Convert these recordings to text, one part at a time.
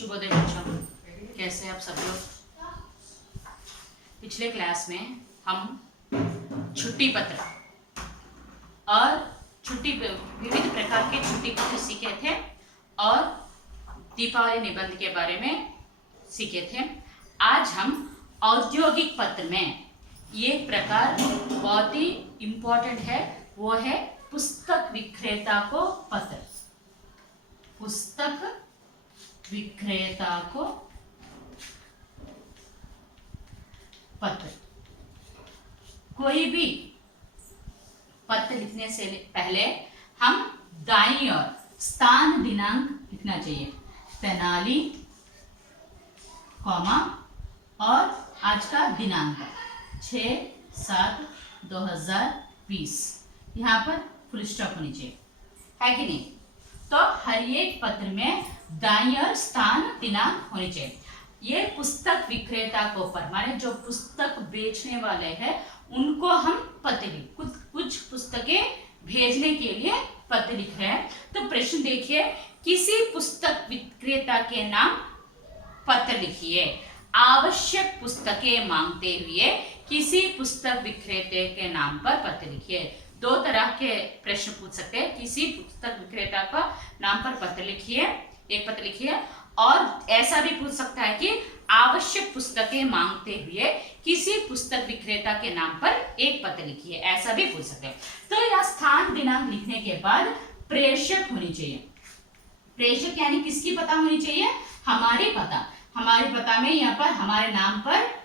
शुभोदय बच्चों, कैसे आप सब लोग। पिछले क्लास में हम छुट्टी पत्र और विविध प्रकार के छुट्टी पत्र सीखे थे और दीपावली निबंध के बारे में सीखे थे। आज हम औद्योगिक पत्र में ये प्रकार बहुत ही इम्पोर्टेंट है, वो है पुस्तक विक्रेता को पत्र। पुस्तक विक्रेता को पत्र। कोई भी पत्र लिखने से पहले हम दाईं ओर स्थान दिनांक लिखना चाहिए, तेनाली कॉमा और आज का दिनांक 6/7/2020, यहाँ पर फुल स्टॉप होनी चाहिए, है कि नहीं। तो हर एक पत्र में दाईं ओर स्थान दिनांक होनी चाहिए। ये पुस्तक विक्रेता को पत्र माने जो पुस्तक बेचने वाले हैं उनको हम पत्र कुछ पुस्तकें भेजने के लिए पत्र लिख रहे हैं। तो प्रश्न देखिए, किसी पुस्तक विक्रेता के नाम पत्र लिखिए। आवश्यक पुस्तकें मांगते हुए किसी पुस्तक विक्रेता के नाम पर पत्र लिखिए। दो तरह के प्रश्न पूछ सकते हैं। किसी पुस्तक विक्रेता का नाम पर पत्र लिखिए, एक पत्र लिखिए, और ऐसा भी पूछ सकता है कि आवश्यक पुस्तकें मांगते हुए किसी पुस्तक विक्रेता के नाम पर एक पत्र लिखिए, ऐसा भी पूछ सकते हैं। तो यह स्थान दिनांक लिखने के बाद प्रेषक होनी चाहिए। प्रेषक यानी किसकी पता होनी चाहिए? हमारी पता। हमारी पता में यहाँ पर हमारे नाम पर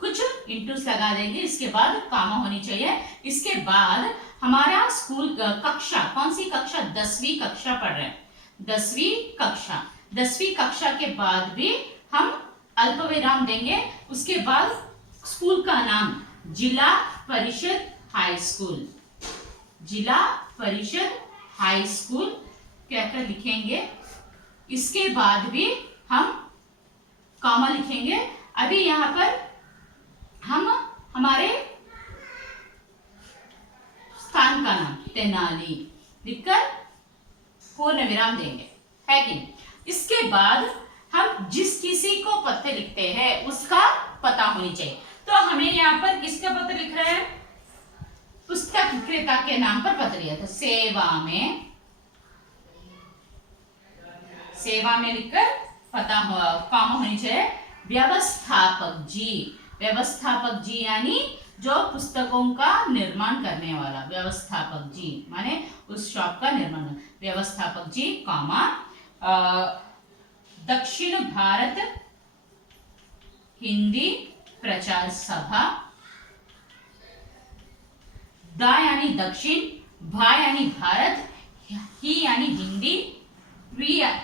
कुछ इंटूस लगा देंगे, इसके बाद कामा होनी चाहिए। इसके बाद हमारा स्कूल कक्षा, कौन सी कक्षा? 10वीं कक्षा पढ़ रहे हैं, 10वीं कक्षा। 10वीं कक्षा के बाद भी हम अल्प विराम देंगे। उसके बाद स्कूल का नाम जिला परिषद हाई स्कूल, जिला परिषद हाई स्कूल कहकर लिखेंगे। इसके बाद भी हम कामा लिखेंगे। अभी यहाँ पर हम हमारे स्थान का नाम तेनाली लिखकर पूर्ण विराम देंगे, है कि नहीं। इसके बाद हम जिस किसी को पत्र लिखते हैं उसका पता होनी चाहिए। तो हमें यहाँ पर किसका पत्र लिख रहे हैं? पुस्तक विक्रेता के नाम पर पत्र लिया था। सेवा में लिखकर पता काम होनी चाहिए। व्यवस्थापक जी, व्यवस्थापक जी यानी जो पुस्तकों का निर्माण करने वाला, व्यवस्थापक जी माने उस शॉप का निर्माण। व्यवस्थापक जी कामा दक्षिण भारत हिंदी प्रचार सभा। द यानी दक्षिण, भा यानी भारत, ही यानी हिंदी,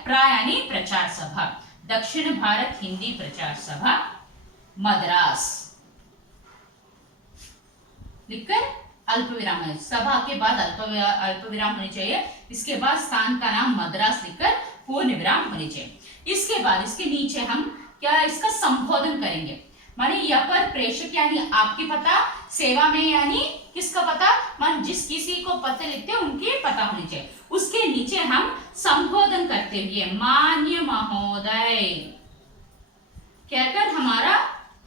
प्रा यानी प्रचार सभा। दक्षिण भारत हिंदी प्रचार सभा मद्रास लिखकर अल्प विराम है। सभा के बाद अल्प विराम होनी चाहिए। इसके बाद स्थान का नाम मद्रास लिखकर पूर्ण विराम होनी चाहिए। इसके बाद इसके नीचे हम क्या इसका संबोधन करेंगे, माने यहाँ पर प्रेषक यानी आपकी पता, सेवा में यानी किसका पता, मान जिस किसी को पत्र लिखते हैं उनकी पता होनी चाहिए। उसके नीचे हम संबोधन करते हुए मान्य महोदय कहकर हमारा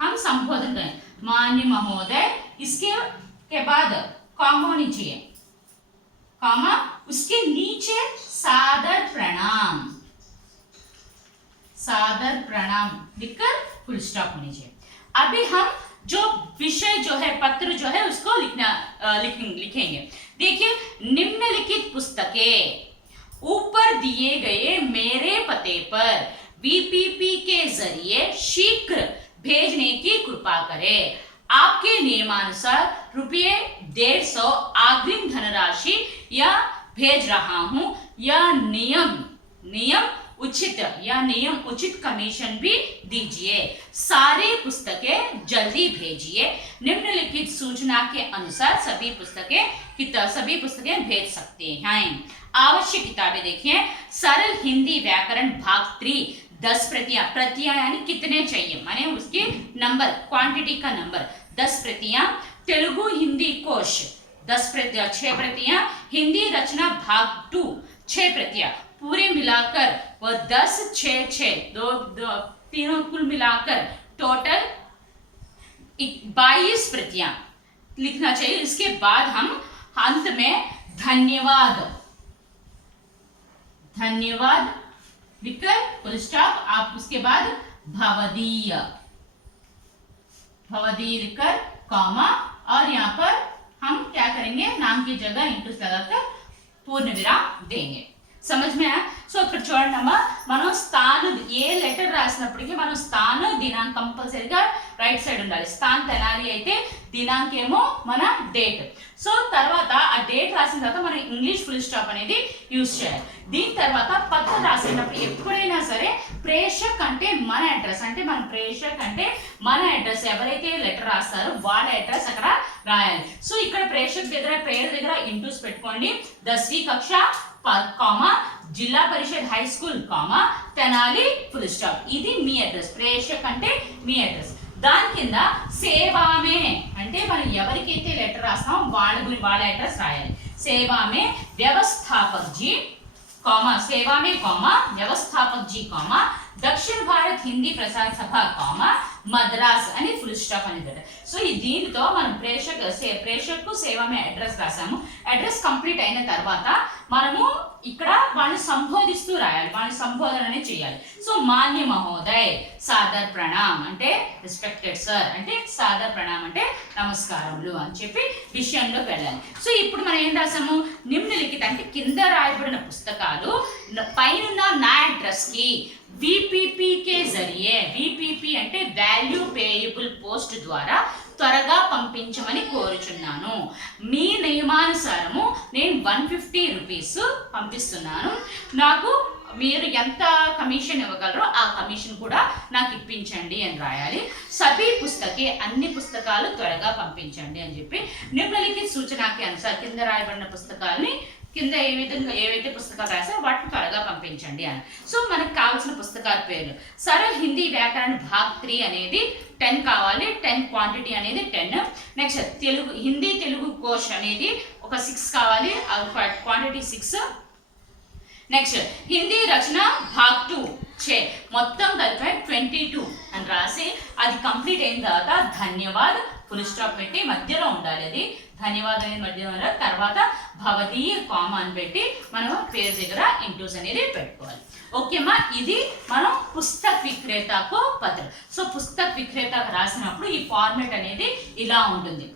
हम संबोधन करें, मान्य महोदय। इसके के बाद कामा होनी चाहिए, कामा। उसके नीचे सादर प्रणाम, सादर प्रणाम लिखकर फुल स्टॉप होनी चाहिए। अभी हम जो विषय जो है, पत्र जो है उसको लिखेंगे। देखिए, निम्नलिखित पुस्तकें ऊपर दिए गए मेरे पते पर बीपीपी के जरिए शीघ्र भेजने की कृपा करें। आपके नियमानुसार ₹150 अग्रिम धनराशि या भेज रहा हूं। यह नियम उचित कमीशन भी दीजिए। सारी पुस्तकें जल्दी भेजिए। निम्नलिखित सूचना के अनुसार सभी पुस्तकें भेज सकते हैं। आवश्यक किताबें देखिए, सरल हिंदी व्याकरण भाग 3 10 प्रतियां यानी कितने चाहिए, माने उसके नंबर, क्वांटिटी का नंबर 10 प्रतियां। तेलुगु हिंदी कोश 6 प्रतियां। हिंदी रचना भाग 2 6 प्रतियां। पूरे मिलाकर वो 10 6 6 दो तीनों कुल मिलाकर टोटल 22 प्रतियां लिखना चाहिए। इसके बाद हम अंत में धन्यवाद धन्यवाद लिखकर फुल स्टॉप, आप उसके बाद भवदीय भवदीय लिखकर कॉमा, और यहाँ पर हम क्या करेंगे, नाम की जगह इंटूस लगाकर पूर्ण विराम देंगे। समझ में आया? సో ఇక్కడ చూడండమ్మా, మనం స్థాన ఏ లెటర్ రాసినప్పటికీ మనం స్థాన దినాంక కంపల్సరీగా రైట్ సైడ్ ఉండాలి. స్థాన్ తెనాలి అయితే దినాంక ఏమో మన డేట్. సో తర్వాత ఆ డేట్ రాసిన తర్వాత మనం ఇంగ్లీష్ ఫుల్ స్టాప్ అనేది యూజ్ చేయాలి. దీని తర్వాత పత్ర రాసేటప్పుడు ఎప్పుడైనా సరే ప్రేషక్ అంటే మన అడ్రస్, అంటే మన ప్రేషక్ అంటే మన అడ్రస్, ఎవరైతే లెటర్ రాస్తారో వాళ్ళ అడ్రస్ అక్కడ రాయాలి. సో ఇక్కడ ప్రేషక్ దగ్గర పేరు దగ్గర ఇంటూస్ పెట్టుకోండి. 10वीं कक्षा comma Zilla Parishad high school comma Tenali full stop. ఇది మీ అడ్రస్. ప్రేషక్ అంటే మీ అడ్రస్. దాని కింద సేవామే అంటే మనం ఎవరికైతే లెటర్ రాస్తామో వాళ్ళ అడ్రస్ రాయాలి. సేవామే వ్యవస్థాపక్ జీ కామా, సేవామే కామా వ్యవస్థాపక్ జీ కామా దక్షిణ భారత్ హిందీ ప్రసార సభ కామా మద్రాస్ అని ఫుల్ స్టాప్ అని పెట్టారు. సో ఈ దీనితో మనం ప్రేషక్ సేవామే అడ్రస్ రాసాము. అడ్రస్ కంప్లీట్ అయిన తర్వాత మనము ఇక్కడ వాళ్ళని సంబోధిస్తూ రాయాలి, వాళ్ళని సంబోధన చేయాలి. సో మాన్య మహోదయ్, సాదర్ ప్రణామ్ అంటే రెస్పెక్టెడ్ సార్ అంటే సాదర్ ప్రణామ్ అంటే నమస్కారములు అని చెప్పి విషయంలోకి వెళ్ళాలి. సో ఇప్పుడు మనం ఏం రాసాము, నిమ్నలిఖిత అంటే కింద రాయబడిన పుస్తకాలు పైన నా అడ్రస్ కి విపిపి కే జరియే, విపిపి అంటే వాల్యూ పేయబుల్ పోస్ట్ ద్వారా త్వరగా పంపించమని కోరుచున్నాను. మీ నియమానుసారము నేను 150 రూపీస్ పంపిస్తున్నాను. నాకు మీరు ఎంత కమిషన్ ఇవ్వగలరో ఆ కమిషన్ కూడా నాకు ఇప్పించండి అని రాయాలి. సభీ పుస్తకే అన్ని పుస్తకాలు త్వరగా పంపించండి అని చెప్పి నిమ్నలిఖిత సూచనకి అనుసారం కింద రాయబడిన పుస్తకాలని కింద ఏ విధంగా ఏవైతే పుస్తకాలు రాసారో వాటిని త్వరగా పంపించండి అని. సో మనకు కావాల్సిన పుస్తకాల పేర్లు సరళ హిందీ వ్యాకరణ భాగ్ 3 అనేది 10 కావాలి. 10 క్వాంటిటీ అనేది 10. నెక్స్ట్ తెలుగు హిందీ తెలుగు కోష్ అనేది ఒక 6 కావాలి, క్వాంటిటీ 6. నెక్స్ట్ హిందీ రచన భాగ్ 2 6 మొత్తం కలిపి 22 అని రాసి అది కంప్లీట్ అయిన తర్వాత ధన్యవాద్ ఫుల్ స్టాప్ పెట్టి మధ్యలో ఉండాలి. అది ధన్యవాదం అనేది మధ్యలో ఉండాలి. తర్వాత భవదీయ కామా అని పెట్టి మనం పేరు దగ్గర ఇంటూస్ అనేది పెట్టుకోవాలి. ఓకేమ్మా, ఇది మనం పుస్తక విక్రేతకు పత్రం. సో పుస్తక విక్రేతకు రాసినప్పుడు ఈ ఫార్మేట్ అనేది ఇలా ఉంటుంది.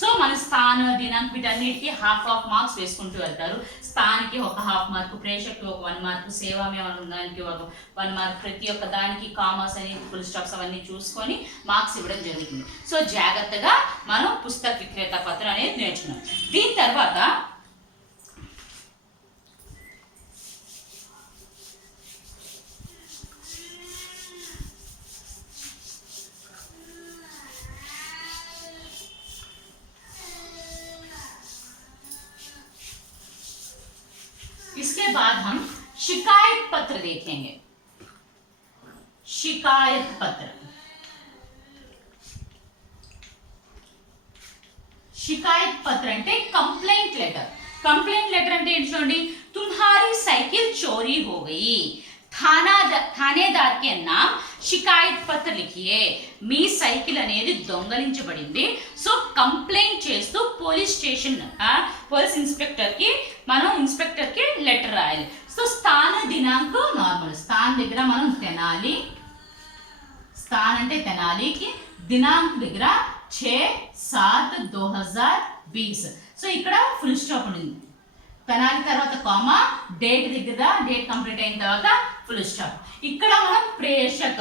సో మన స్థాన దినాంక వీటన్నిటికీ హాఫ్ మార్క్స్ వేసుకుంటూ వెళ్తారు. స్థానికి ఒక హాఫ్ మార్కు, ప్రేషక్కి ఒక 1 మార్కు, సేవామే దానికి ఒక 1 మార్క్, ప్రతి ఒక్క దానికి కామర్స్ అని ఫుల్ స్టాప్స్ అవన్నీ చూసుకొని మార్క్స్ ఇవ్వడం జరుగుతుంది. సో జాగ్రత్తగా మనం పుస్తక విక్రేత పత్రం అనేది నేర్చుకున్నాం. దీని తర్వాత इसके बाद हम शिकायत पत्र देखेंगे. शिकायत पत्र, शिकायत पत्र అంటే कंप्लेंट लेटर. कंप्लेंट लेटर అంటే ఏంటి చూడండి, तुम्हारी साइकिल चोरी हो गई, थानेदार के नाम షికాయత్ పత్ర లిఖియే. మీ సైకిల్ అనేది దొంగలించబడింది. సో కంప్లైంట్ చేస్తూ పోలీస్ స్టేషన్ పోలీస్ ఇన్స్పెక్టర్కి మనం ఇన్స్పెక్టర్కి లెటర్ రాయాలి. సో స్థాన దినాంక నార్మల్, స్థాన్ దగ్గర మనం తెనాలి, స్థాన్ అంటే తెనాలికి, దినాంక్ దగ్గర 6/7/2020. సో ఇక్కడ ఫుల్ స్టాప్ ఉంది. తెనాలి తర్వాత కామా, డేట్ దగ్గర డేట్ కంప్లీట్ అయిన తర్వాత ఫుల్ స్టాప్. ఇక్కడ మనం प्रेषक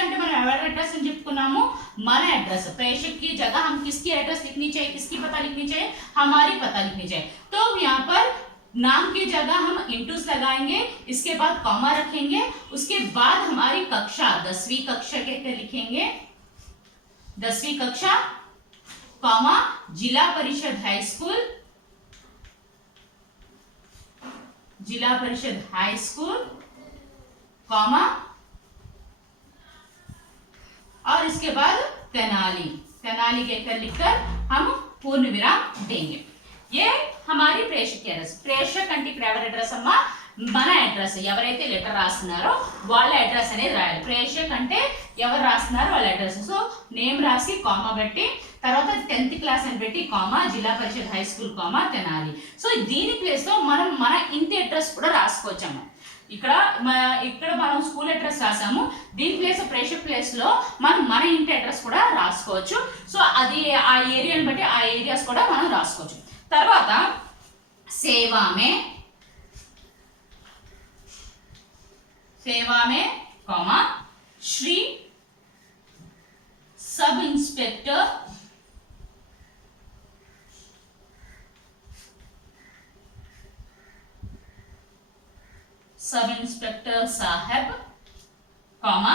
అంటే మనం ఎవరి అడ్రస్ అని చెప్పుకున్నాము, మన అడ్రస్. प्रेषक की जगह हम किसकी एड्रेस लिखनी चाहिए, किसकी पता लिखनी चाहिए, हमारी पता लिखनी चाहिए. तो यहाँ पर नाम की जगह हम इंटूस लगाएंगे, इसके बाद कॉमा रखेंगे, उसके बाद हमारी कक्षा 10वीं कक्षा कहते लिखेंगे, 10वीं कक्षा कॉमा जिला परिषद हाई स्कूल, जिला परिषद हाई स्कूल कॉमा और इसके बाद तेनाली, तेनाली कहकर लिखकर हम पूर्ण विराम देंगे. ये हमारी प्रेषक की एड्रेस. प्रेषक అంటే ఇక్కడ ఎవరి అడ్రస్ అమ్మా, మన అడ్రస్ ఎవరైతే లెటర్ రాస్తున్నారో వాళ్ళ అడ్రస్ అనేది రాయాలి. ప్రేషక్ అంటే ఎవరు రాస్తున్నారో వాళ్ళ అడ్రస్. సో నేమ్ రాసి కామా పెట్టి తర్వాత 10th క్లాస్ అని పెట్టి comma Zilla Parishad high school comma Tenali. So దీని ప్లేస్లో మనం మన ఇంటి అడ్రస్ కూడా రాసుకోవచ్చమ్మా. ఇక్కడ మనం స్కూల్ అడ్రస్ రాసాము, దీని ప్లేస్ ప్రేషక్ ప్లేస్లో మనం మన ఇంటి అడ్రస్ కూడా రాసుకోవచ్చు. సో అది ఆ ఏరియాని బట్టి ఆ ఏరియాస్ కూడా మనం రాసుకోవచ్చు. తర్వాత सेवा में कॉमा श्री सब इंस्पेक्टर साहब comma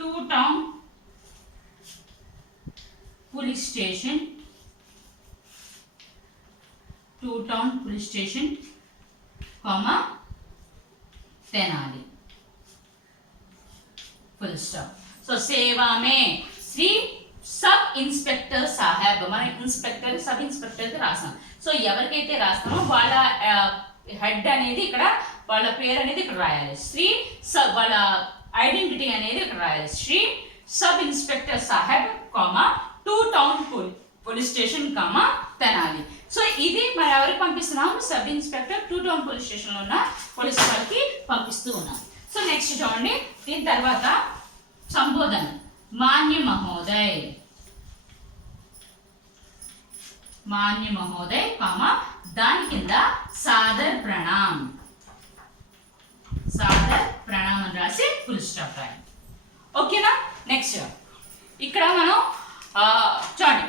2 town police station comma Tenali full stop. So सेवा में श्री सब इंस्पेक्टर साहब मन इंस्पेक्टर सब इंस्पेक्टर रासा. सो ఎవరికైతే రాస్తామో వాళ్ళ హెడ్ అనేది ఇక్కడ వాళ్ళ పేరు అనేది ఇక్కడ రాయాలి. శ్రీ వాళ్ళ ఐడెంటిటీ అనేది ఇక్కడ రాయాలి. శ్రీ सब इंस्पेक्टर साहब comma 2 town police station comma Tenali. So ఇది మనం ఎవరికి పంపిస్తున్నాము? సబ్ ఇన్స్పెక్టర్ 2 టౌన్ పోలీస్ స్టేషన్లో ఉన్న పోలీస్ వారికి పంపిస్తూ ఉన్నాం. సో నెక్స్ట్ చూడండి, దీని తర్వాత సంబోధన మాన్య మహోదయ్ కామా దాని కింద సాదర్ ప్రణామ్ అని రాసి ఫుల్ స్టాప్ రాయండి. ఓకేనా? నెక్స్ట్ ఇక్కడ మనం చూడండి,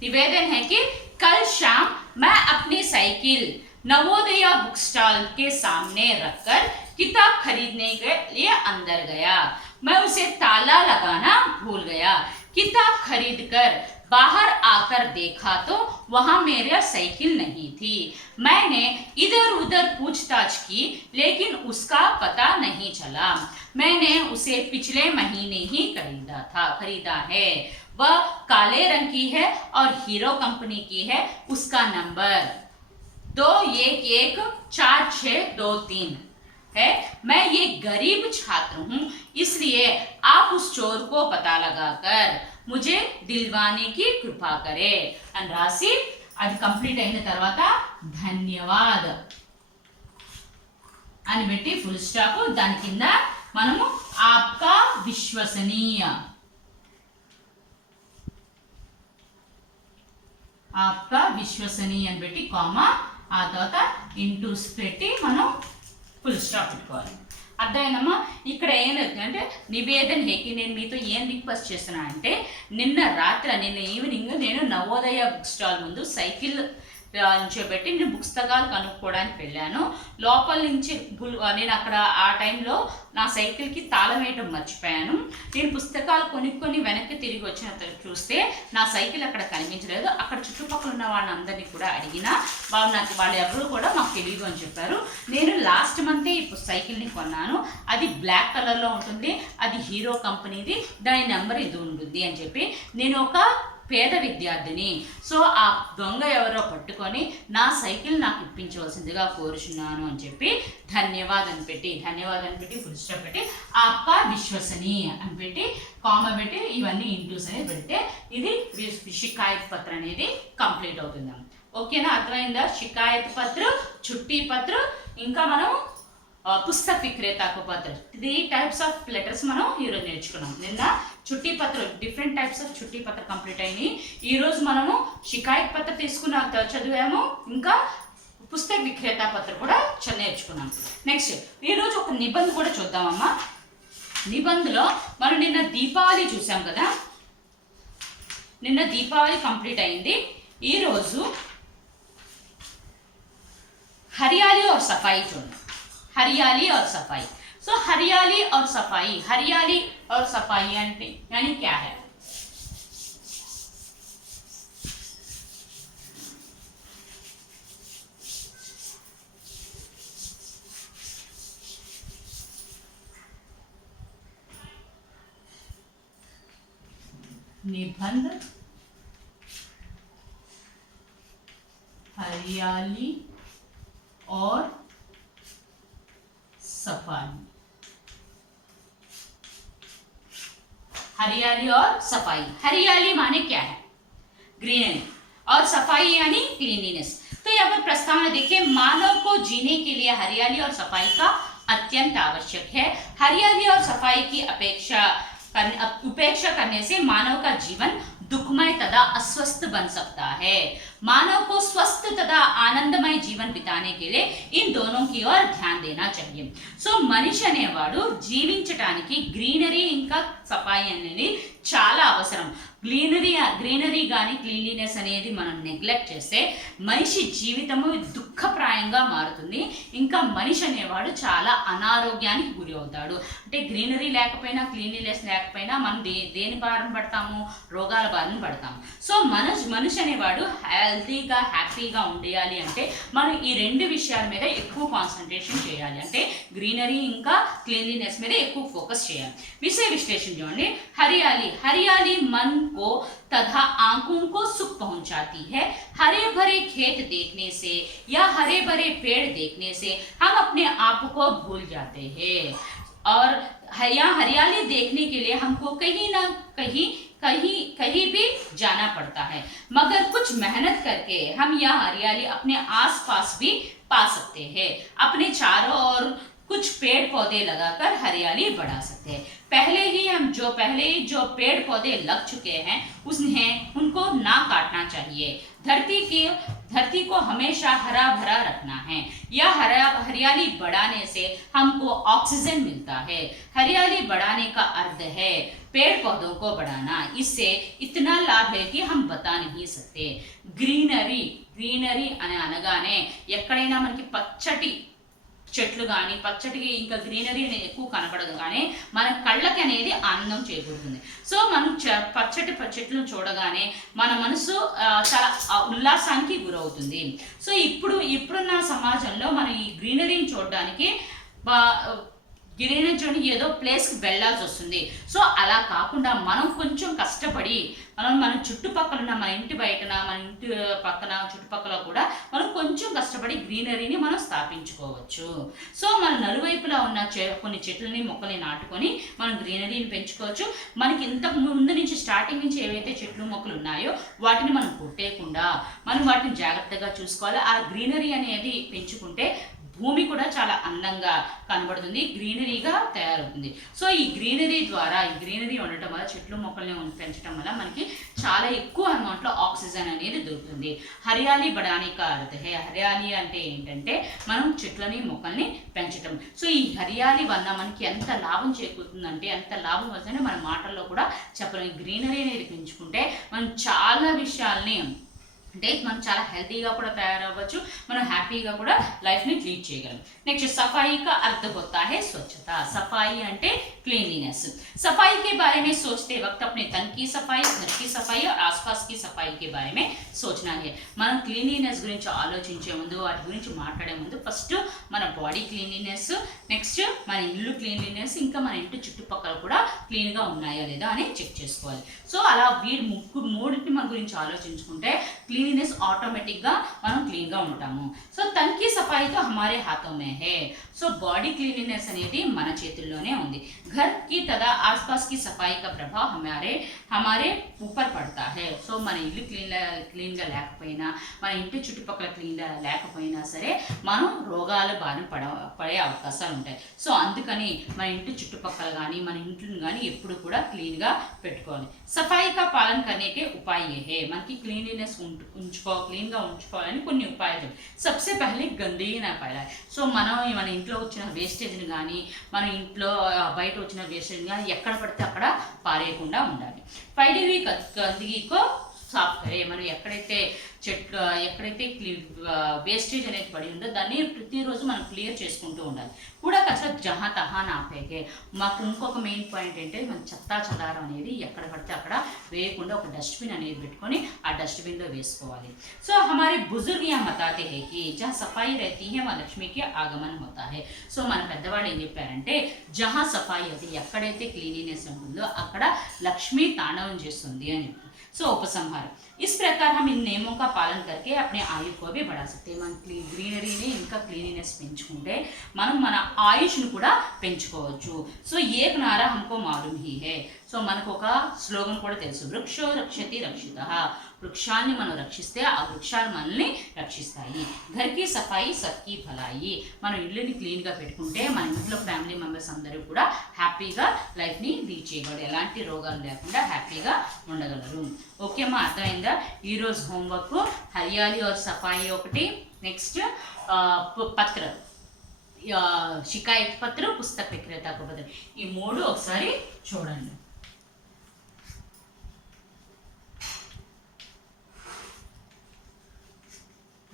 निवेदन है कि कल शाम मैं अपनी साइकिल नवोदया बुक स्टॉल के सामने रखकर किताब खरीदने के लिए अंदर गया. मैं उसे ताला लगाना भूल गया. किताब खरीदकर बाहर आकर देखा तो वहां मेरा साइकिल नहीं थी. मैंने इधर उधर पूछताछ की लेकिन उसका पता नहीं चला. मैंने उसे पिछले महीने ही खरीदा है. वह काले रंग की है और हीरो कंपनी की है. उसका नंबर 211462 है. मैं ये गरीब छात्र हूँ, इसलिए आप उस चोर को पता लगाकर मुझे दिलवाने की कृपा करे అని రాసి అది కంప్లీట్ అయిన తర్వాత ధన్యవాద్ అని పెట్టి ఫుల్ స్టాప్. దాని కింద మనము आपका विश्वसनीय అని పెట్టి కామా ఆ తర్వాత ఇంటూస్ పెట్టి మనం ఫుల్ స్టాప్ పెట్టుకోవాలి. అర్థమైందమ్మా? ఇక్కడ ఏమవుతుందంటే నివేదన్ హేకి నేను మీతో ఏం రిక్వెస్ట్ చేస్తున్నా అంటే నిన్న ఈవినింగ్ నేను నవోదయ బుక్ స్టాల్ ముందు సైకిల్ నుంచోబెట్టి నేను పుస్తకాలు కనుక్కోవడానికి వెళ్ళాను. లోపల నుంచి నేను అక్కడ ఆ టైంలో నా సైకిల్కి తాళం వేయటం మర్చిపోయాను. నేను పుస్తకాలు కొనుక్కొని వెనక్కి తిరిగి వచ్చిన చూస్తే నా సైకిల్ అక్కడ కనిపించలేదు. అక్కడ చుట్టుపక్కల ఉన్న వాళ్ళందరినీ కూడా అడిగినా వాళ్ళు ఎవరు కూడా మాకు తెలియదు అని చెప్పారు. నేను లాస్ట్ మంతే ఈ సైకిల్ని కొన్నాను, అది బ్లాక్ కలర్లో ఉంటుంది, అది హీరో కంపెనీది, దాని నెంబర్ ఇది ఉంటుంది అని చెప్పి నేను ఒక పేద విద్యార్థిని. సో ఆ దొంగ ఎవరో పట్టుకొని నా సైకిల్ నాకు ఇప్పించవలసిందిగా కోరుచున్నాను అని చెప్పి ధన్యవాద్ అని పెట్టి ఫుల్ స్టాప్ పెట్టి आपका विश्वसनीय అని పెట్టి కామా పెట్టి ఇవన్నీ ఇంటూస్ అనేది పెడితే ఇది షికాయత్ పత్ర అనేది కంప్లీట్ అవుతుంది. ఓకేనా? అర్థమైందా? షికాయత్ పత్ర, చుట్టి పత్ర, ఇంకా మనం పుస్తక విక్రేతకు పత్ర, 3 టైప్స్ ఆఫ్ లెటర్స్ మనం ఈరోజు నేర్చుకున్నాం. నిన్న చుట్టి పత్ర డిఫరెంట్ టైప్స్ ఆఫ్ చుట్టి పత్ర కంప్లీట్ అయినాయి. ఈరోజు మనము షికాయత్ పత్ర చదివాము, ఇంకా పుస్తక విక్రేత పత్ర కూడా నేర్చుకున్నాం. నెక్స్ట్ ఈరోజు ఒక నిబంధ కూడా చూద్దామమ్మా. నిబంధలో మనం నిన్న దీపావళి చూసాం కదా, నిన్న దీపావళి కంప్లీట్ అయింది. ఈరోజు हरियाली और सफाई చూడండి, हरियाली और सफाई. सो हरियाली और सफाई అంటే यानी क्या है? निबंध हरियाली हरियाली और सफाई। हरियाली और सफाई, हरियाली माने क्या है? ग्रीनरी, और सफाई यानी क्लीनलीनेस। तो यहाँ पर प्रस्तावना देखिए, मानव को जीने के लिए हरियाली और सफाई का अत्यंत आवश्यक है। हरियाली और सफाई की उपेक्षा करने से मानव का जीवन दुखमय तथा अस्वस्थ बन सकता है। मानव को स्वस्थ तथा आनंदमय जीवन बिताने के लिए इन दोनों की ओर ध्यान देना चाहिए। సో మనిషి అనేవాడు జీవించడానికి గ్రీనరీ ఇంకా సఫాయి అనేది చాలా అవసరం. గ్రీనరీ కానీ క్లీన్లీనెస్ అనేది మనం నెగ్లెక్ట్ చేస్తే మనిషి జీవితము దుఃఖప్రాయంగా మారుతుంది. ఇంకా మనిషి అనేవాడు చాలా అనారోగ్యానికి గురి అవుతాడు. అంటే గ్రీనరీ లేకపోయినా క్లీన్లీనెస్ లేకపోయినా మనం దేని బారిన పడతాము? రోగాల బారిన పడతాము. సో మనిషి అనేవాడు హెల్తీగా హ్యాపీగా ఉండాలి అంటే మనం ఈ రెండు విషయాల మీద ఎక్కువ కాన్సన్ట్రేషన్ చేయాలి. అంటే గ్రీనరీ ఇంకా క్లీన్లీనెస్ మీద ఎక్కువ ఫోకస్ చేయాలి. విషయ విశ్లేషణ చూడండి. हरियाली मन को तथा आंखों को सुख पहुंचाती है। हरे भरे खेत देखने से या हरे भरे पेड़ देखने से हम अपने आप को भूल जाते हैं, और यहाँ हरियाली देखने के लिए हमको कहीं ना कहीं भी जाना पड़ता है, मगर कुछ मेहनत करके हम यह हरियाली अपने आसपास भी पा सकते हैं। अपने चारों ओर कुछ पेड़ पौधे लगाकर हरियाली बढ़ा सकते हैं। पहले जो पेड़ पौधे लग चुके हैं उनको ना काटना चाहिए। धरती को हमेशा हरा भरा रखना है। यह हरियाली बढ़ाने से हमको ऑक्सीजन मिलता है। हरियाली बढ़ाने का अर्थ है पेड़ पौधों को बढ़ाना। इससे इतना लाभ है कि हम बता नहीं सकते। గ్రీనరీ అని అనగానే ఎక్కడైనా మనకి పచ్చటి చెట్లు కానీ పచ్చటికి ఇంకా గ్రీనరీ అనేది ఎక్కువ కనపడదు, కానీ మన కళ్ళకి అనేది ఆనందం చేకూరుతుంది. సో మనం పచ్చటి చెట్లను చూడగానే మన మనసు చాలా ఉల్లాసానికి గురవుతుంది. సో ఇప్పుడున్న సమాజంలో మనం ఈ గ్రీనరీని చూడడానికి గిరిజన ఏదో ప్లేస్కి వెళ్ళాల్సి వస్తుంది. సో అలా కాకుండా మనం కొంచెం కష్టపడి మన చుట్టుపక్కల ఉన్న మన ఇంటి బయటన మన ఇంటి పక్కన చుట్టుపక్కల కూడా మనం కొంచెం కష్టపడి గ్రీనరీని మనం స్థాపించుకోవచ్చు. సో మన నలువైపులా ఉన్న కొన్ని చెట్లని మొక్కల్ని నాటుకొని మనం గ్రీనరీని పెంచుకోవచ్చు. మనకి ఇంతకు ముందు నుంచి స్టార్టింగ్ నుంచి ఏవైతే చెట్లు మొక్కలు ఉన్నాయో వాటిని మనం కొట్టేయకుండా మనం వాటిని జాగ్రత్తగా చూసుకోవాలి. ఆ గ్రీనరీ అనేది పెంచుకుంటే భూమి కూడా చాలా అందంగా కనబడుతుంది, గ్రీనరీగా తయారవుతుంది. సో ఈ గ్రీనరీ ఉండటం వల్ల చెట్లు మొక్కల్ని పెంచడం వల్ల మనకి చాలా ఎక్కువ అమౌంట్లో ఆక్సిజన్ అనేది దొరుకుతుంది. హరియాలి బడానీ కా అర్థ హై. హరియాలి అంటే ఏంటంటే మనం చెట్లని మొక్కల్ని పెంచడం. సో ఈ హరియాలి వల్ల మనకి ఎంత లాభం చేకూరుతుందంటే ఎంత లాభం వస్తుందంటే మన మాటల్లో కూడా చెప్పలేం. గ్రీనరీ అనేది పెంచుకుంటే మనం చాలా విషయాల్ని అంటే మనం చాలా హెల్తీగా కూడా తయారవ్వచ్చు, మనం హ్యాపీగా కూడా లైఫ్ని లీడ్ చేయగలం. నెక్స్ట్ सफाई का अर्थ होता है स्वच्छता. सफाई అంటే क्लीनलीनेस. सफाई के बारे में सोचते वक्त अपने तन की सफाई, घर की सफाई और आसपास की सफाई के बारे में सोचना है. మనం క్లీన్లీనెస్ గురించి ఆలోచించే ముందు వాటి గురించి మాట్లాడే ముందు ఫస్ట్ మన బాడీ క్లీన్లీనెస్, నెక్స్ట్ మన ఇల్లు క్లీన్లీనెస్, ఇంకా మన ఇంటి చుట్టుపక్కల కూడా క్లీన్గా ఉన్నాయా లేదా అని చెక్ చేసుకోవాలి. సో అలా మూడింటిని మన గురించి ఆలోచించుకుంటే क्लीनलीनेस ऑटोमेटिक మనం క్లీన్ గా ఉంటాము. సో తన్ కి సఫాయి తో హమారే హాథోं में है. సో బాడీ క్లీన్లీనెస్ అనేది మన చేతుల్లోనే ఉంది. घर की तथा आसपास की सफाई का प्रभाव हमारे ऊपर पड़ता है. సో మన ఇల్లు క్లీన్ గా లేకపోయినా మన ఇంటి చుట్టుపక్కల క్లీన్ గా లేకపోయినా సరే మనం రోగాల బారిన పడే అవకాశాలు ఉంటాయి. సో అందుకని మన ఇంటి చుట్టుపక్కల కానీ మన ఇంట్లో కానీ ఎప్పుడు కూడా క్లీన్ గా పెట్టుకోవాలి. సఫాయి కా పాలన करने के उपाय ये है. మనకి క్లీన్లీనెస్ క్లీన్ గా ఉంచుకోవాలని కొన్ని ఉపాయాలు. సబ్సే పహలే గందगी ना फैलाए. సో మనం మన ఇంట్లో వచ్చిన వేస్టేజ్ని కానీ మన ఇంట్లో బయట వచ్చిన వేస్టేజ్ కానీ ఎక్కడ పడితే అక్కడ పారేయకుండా ఉండాలి. ఫైలి हुई गंदगी को साफ करें. మనం ఎక్కడైతే వేస్టేజ్ అనేది పడి ఉందో దాన్ని ప్రతిరోజు మనం క్లియర్ చేసుకుంటూ ఉండాలి. కూడా కచరా జహా తహా నా ఫేకే. మాకు ఇంకొక మెయిన్ పాయింట్ ఏంటంటే మన చెత్తా చెదారం అనేది ఎక్కడ పడితే అక్కడ వేయకుండా ఒక డస్ట్బిన్ అనేది పెట్టుకొని ఆ డస్ట్బిన్లో వేసుకోవాలి. సో हमारे बुजुर्ग यहाँ बताते हैं कि जहाँ सफाई रहती है वहाँ लक्ष्मी के आगमन होता है. సో మన పెద్దవాళ్ళు ఏం చెప్పారంటే జహా సఫాయి అది ఎక్కడైతే క్లీనినెస్ ఉంటుందో అక్కడ లక్ష్మి తాండవం చేస్తుంది అని. సో उपसंहार. इस प्रकार हम इन नियमों का पालन करके अपने आयु को भी बढ़ा सकते हैं. మనం గ్రీనరీని ఇంకా క్లీనినెస్ పెంచుకుంటే మనం మన ఆయుష్ను కూడా పెంచుకోవచ్చు. సో ఏక్ నారా हमको मालूम ही है. సో మనకు ఒక స్లోగన్ కూడా తెలుసు, వృక్షో రక్షతి రక్షితః. వృక్షాన్ని మనం రక్షిస్తే ఆ వృక్షాలు మనల్ని రక్షిస్తాయి. ఘర్కి సఫాయి సబ్కి భలాయి. మనం ఇల్లుని క్లీన్గా పెట్టుకుంటే మన ఇంట్లో ఫ్యామిలీ మెంబర్స్ అందరూ కూడా హ్యాపీగా లైఫ్ని లీడ్ చేయగలరు, ఎలాంటి రోగాలు లేకుండా హ్యాపీగా ఉండగలరు. ఓకే అమ్మా, అర్థమైందా? ఈరోజు హోంవర్క్ హరియాలి और సఫాయి ఒకటి, నెక్స్ట్ పత్ర షికాయత్ పత్ర, పుస్తక విక్రేత పత్ర, ఈ మూడు ఒకసారి చూడండి.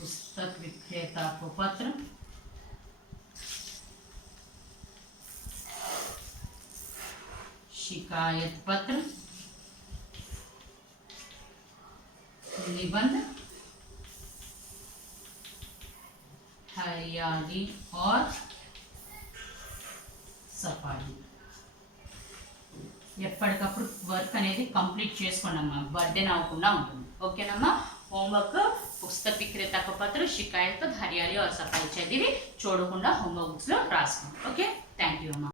पुस्तक विक्रेता को पत्र, शिकायत पत्र, निबंध, हरियाली और सफाई. ఎప్పటికప్పుడు వర్క్ అనేది కంప్లీట్ చేసుకోండమ్మా, బర్డెన్ అవ్వకుండా ఉంటుంది. ఓకేనమ్మా? హోంవర్క్ పుస్తక విక్రేత పత్ర, షికాయత్, హరియాలి और सफाई చదివి చూడకుండా హోంవర్క్ బుక్స్లో రాసుకోండి. ఓకే, థ్యాంక్ యూ అమ్మా.